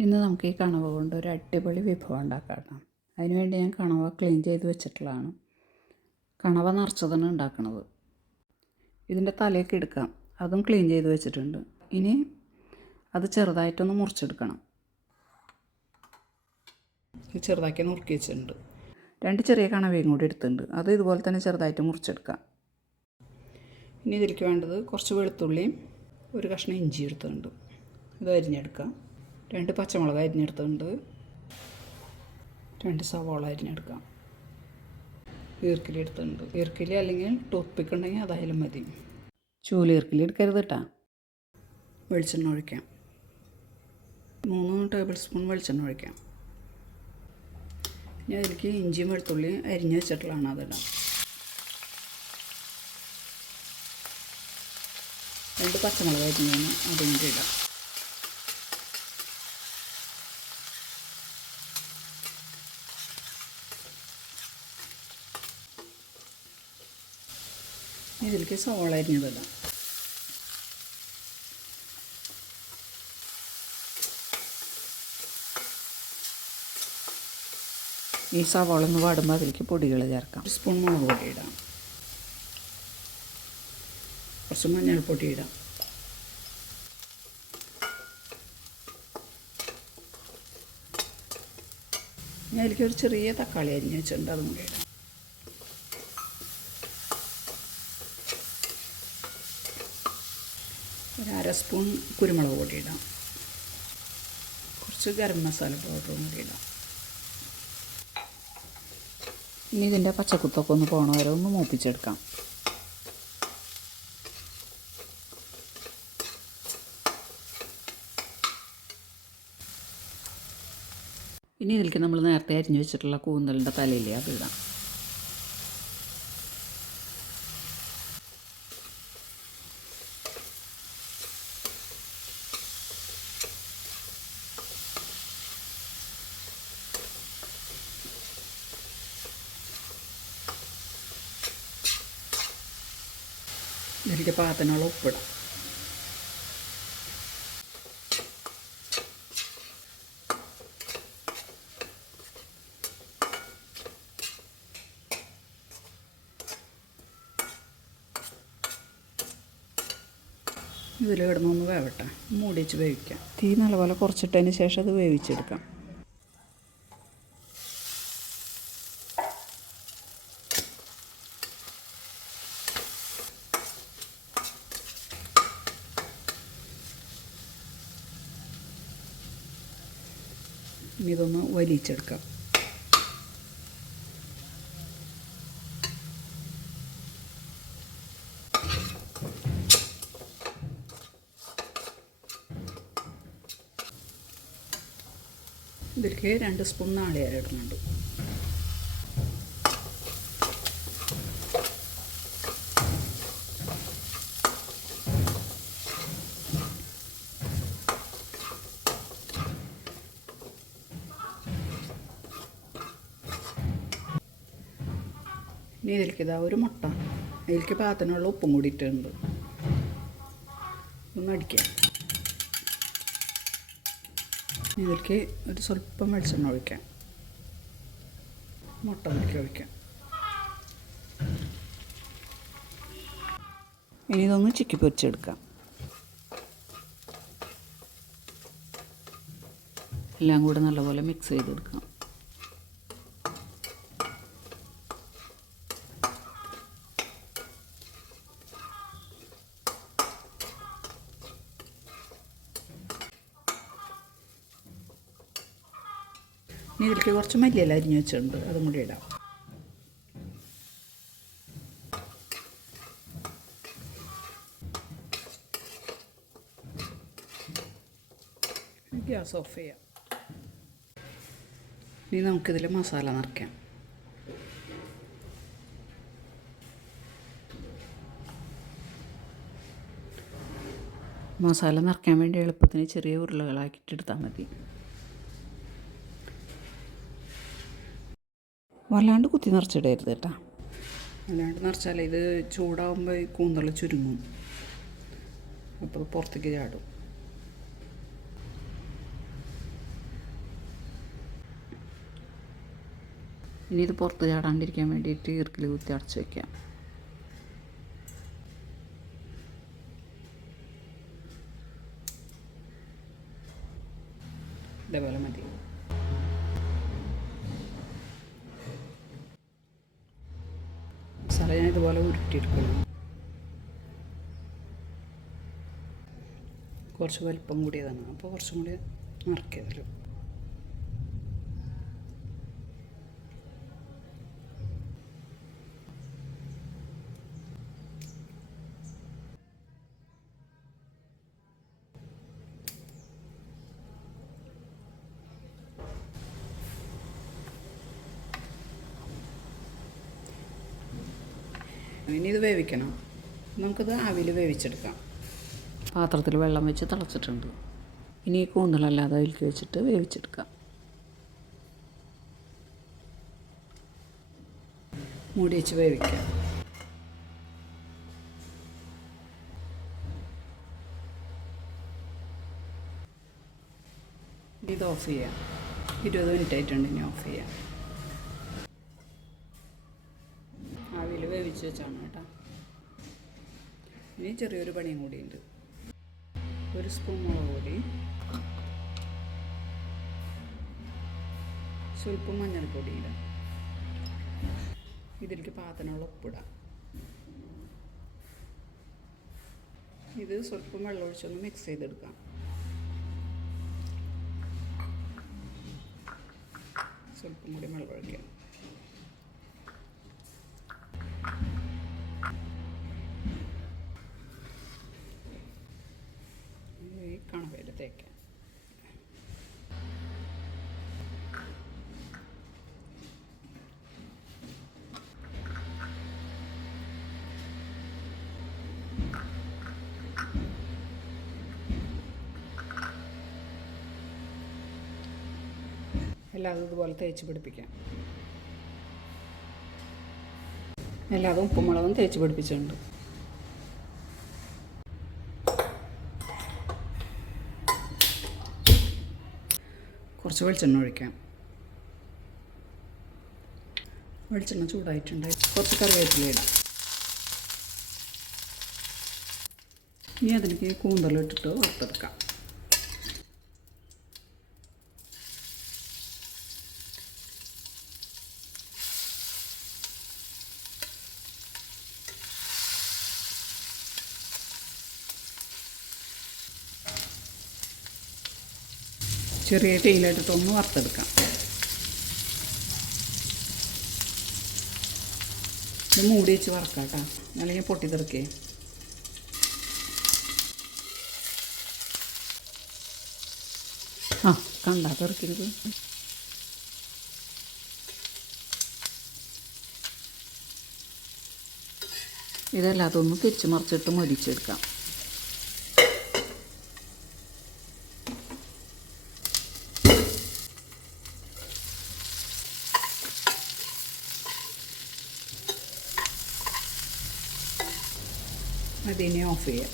ഇന്ന് നമുക്ക് ഈ കണവ കൊണ്ട് ഒരു അടിപൊളി വിഭവം ഉണ്ടാക്കാം. അതിനുവേണ്ടി ഞാൻ കണവ ക്ലീൻ ചെയ്ത് വെച്ചിട്ടുള്ളതാണ്. കണവ നിറച്ചതാണ് ഉണ്ടാക്കുന്നത്. ഇതിൻ്റെ തലയൊക്കെ എടുക്കാം, അതും ക്ലീൻ ചെയ്ത് വെച്ചിട്ടുണ്ട്. ഇനി അത് ചെറുതായിട്ടൊന്ന് മുറിച്ചെടുക്കണം. ചെറുതാക്കി നുറുക്കി വെച്ചിട്ടുണ്ട്. 2 ചെറിയ കണവയും കൂടി എടുത്തിട്ടുണ്ട്, അത് ഇതുപോലെ തന്നെ ചെറുതായിട്ട് മുറിച്ചെടുക്കാം. ഇനി ഇതിലേക്ക് വേണ്ടത് കുറച്ച് വെളുത്തുള്ളിയും ഒരു കഷ്ണം ഇഞ്ചി എടുത്തിട്ടുണ്ട്, ഇത് അരിഞ്ഞെടുക്കാം. 2 പച്ചമുളക് അരിഞ്ഞെടുത്തിട്ടുണ്ട്, 2 സവാള അരിഞ്ഞെടുക്കാം. ഈർക്കിലി എടുത്തിട്ടുണ്ട്. ഈർക്കിലി അല്ലെങ്കിൽ ടൂത്ത് പിക്ക് ഉണ്ടെങ്കിൽ അതായാലും മതി. ചൂല് ഈർക്കിലി എടുക്കരുത് കേട്ടോ. വെളിച്ചെണ്ണ ഒഴിക്കാം. 3 ടേബിൾ സ്പൂൺ വെളിച്ചെണ്ണ ഒഴിക്കാം. ഇനി അതിലേക്ക് ഇഞ്ചിയും വെളുത്തുള്ളിയും അരിഞ്ഞ് വെച്ചിട്ടുള്ളതാണ്, അതിടാം. 2 പച്ചമുളക് അരിഞ്ഞ് അതും കൂടി ഇടാം. ഇതിലേക്ക് സവാള അരിഞ്ഞതിടാം. ഈ സവാള ഒന്ന് വാടുമ്പോൾ അതിലേക്ക് പൊടികൾ ചേർക്കാം. 1 സ്പൂൺ മുളക് പൊടി ഇടാം, കുറച്ച് മഞ്ഞൾപ്പൊടി ഇടാം. ഞാൻ അതിലേക്ക് ഒരു ചെറിയ തക്കാളി അരിഞ്ഞ് വെച്ചിട്ടുണ്ട്, അതും കൂടി ഇടാം. ഒരു 1/2 സ്പൂൺ കുരുമുളക് പൊടി ഇടാം. കുറച്ച് ഗരം മസാല പൗഡറും കൂടി ഇടാം. ഇനി ഇതിൻ്റെ പച്ചക്കുത്തൊക്കെ ഒന്ന് പോകണ വരെ ഒന്ന് മൂപ്പിച്ചെടുക്കാം. ഇനി ഇതിലേക്ക് നമ്മൾ നേരത്തെ അരിഞ്ഞു വെച്ചിട്ടുള്ള കൂന്തലിൻ്റെ തലയില്ലേ, അതിടാം. ഇതിലേക്ക് പാകത്തിനുള്ള ഉപ്പിടാം. ഇതിൽ കിടന്നൊന്ന് വേവട്ടെ, മൂടി വെച്ച് വേവിക്കാം. തീ നല്ലപോലെ കുറച്ചിട്ടതിന് ശേഷം അത് വേവിച്ചെടുക്കാം. ഇനി ഇതൊന്ന് വലിച്ചെടുക്കാം. ഇതിലേക്ക് 2 സ്പൂൺ നാളികേരം ഇടുന്നുണ്ട്. ഇനി ഇതിലേക്ക് ഇതാ ഒരു മുട്ട, ഇതിലേക്ക് പാകത്തിനുള്ള ഉപ്പും കൂടി ഇട്ടിട്ടുണ്ട്, ഒന്ന് അടിക്കാം. ഇതിലേക്ക് ഒരു സ്വല്പം വെളിച്ചെണ്ണ ഒഴിക്കാം, മുട്ട മുക്കി ഒഴിക്കാം. ഇനി ഇതൊന്ന് ചിക്കി പൊരിച്ചെടുക്കാം. എല്ലാം കൂടെ നല്ലപോലെ മിക്സ് ചെയ്തെടുക്കാം. ഇനി ഇതിലേക്ക് കുറച്ച് മല്ലിയില അരിഞ്ഞ് വെച്ചിട്ടുണ്ട്, അതും കൂടി ഇടാം. ഗ്യാസ് ഓഫ് ചെയ്യാം. ഇനി നമുക്കിതിൽ മസാല നിറയ്ക്കാം. മസാല നിറയ്ക്കാൻ വേണ്ടി എളുപ്പത്തിന് ചെറിയ ഉരുളകളാക്കിയിട്ടെടുത്താൽ മതി. വല്ലാണ്ട് കുത്തി നിറച്ചിടരുത് കേട്ടോ, വല്ലാണ്ട് നിറച്ചാൽ ഇത് ചൂടാകുമ്പോൾ ഈ കൂന്തൽ ചുരുങ്ങും, അപ്പോൾ പുറത്തേക്ക് ചാടും. ഇനി ഇത് പുറത്ത് ചാടാണ്ടിരിക്കാൻ വേണ്ടിയിട്ട് ഈർക്കിൽ കുത്തി അടച്ച് വയ്ക്കാം. ഇതേപോലെ മതി. മസാല ഞാൻ ഇതുപോലെ ഉരുട്ടിയെടുക്കണം. കുറച്ച് വലിപ്പം കൂടിയതാണ്, അപ്പോൾ കുറച്ചും കൂടി നിറക്കിയതല്ലോ. ഇനി ഇത് വേവിക്കണം. നമുക്കിത് ആവിയിൽ വേവിച്ചെടുക്കാം. പാത്രത്തിൽ വെള്ളം വെച്ച് തിളച്ചിട്ടുണ്ട്. ഇനി ഈ കൂന്തലല്ലാതെ അതിലേക്ക് വെച്ചിട്ട് വേവിച്ചെടുക്കാം. മൂടി വെച്ച് വേവിക്കാം. ഇത് ഓഫ് ചെയ്യാം. 20 മിനിറ്റ് ആയിട്ടുണ്ട്. ഇനി ഓഫ് ചെയ്യാം. ആവിയിൽ വേവിച്ച് വെച്ചാണ് കേട്ടോ. ഇനി ചെറിയൊരു പണിയും കൂടിയുണ്ട്. 1 സ്പൂൺ മുളക് പൊടി, സ്വല്പം മഞ്ഞൾപ്പൊടി ഇടാം. ഇതിലേക്ക് പാകത്തിനുള്ള ഉപ്പിടാം. ഇത് സ്വല്പം വെള്ളം ഒഴിച്ചൊന്ന് മിക്സ് ചെയ്തെടുക്കാം. സ്വല്പം കൂടി വെള്ളം ഒഴിക്കാം. കണവയിൽ തേക്കാം. എല്ലാതും ഇതുപോലെ തേച്ച് പിടിപ്പിക്കാം. എല്ലാതും ഉപ്പും മുളകും തേച്ച് പിടിപ്പിച്ചിട്ടുണ്ട്. കുറച്ച് വെളിച്ചെണ്ണ ഒഴിക്കാം. വെളിച്ചെണ്ണ ചൂടായിട്ടുണ്ട്. കുറച്ച് കറിവേപ്പില ഇടാം. ഇനി അതിലേക്ക് കൂന്തലിട്ടിട്ട് വറുത്തെടുക്കാം. ചെറിയ തീയിലിട്ടിട്ടൊന്ന് വറുത്തെടുക്കാം. ഇത് മൂടി വെച്ച് വറക്കാം കേട്ടോ, അല്ലെങ്കിൽ പൊട്ടിത്തെറിക്കേ. കണ്ടാ തെറിക്കരുത്. ഇതല്ലാതൊന്ന് തിരിച്ച് മറിച്ചിട്ട് മൊരിച്ചെടുക്കാം. അതിനെ ഓഫ് ചെയ്യാം.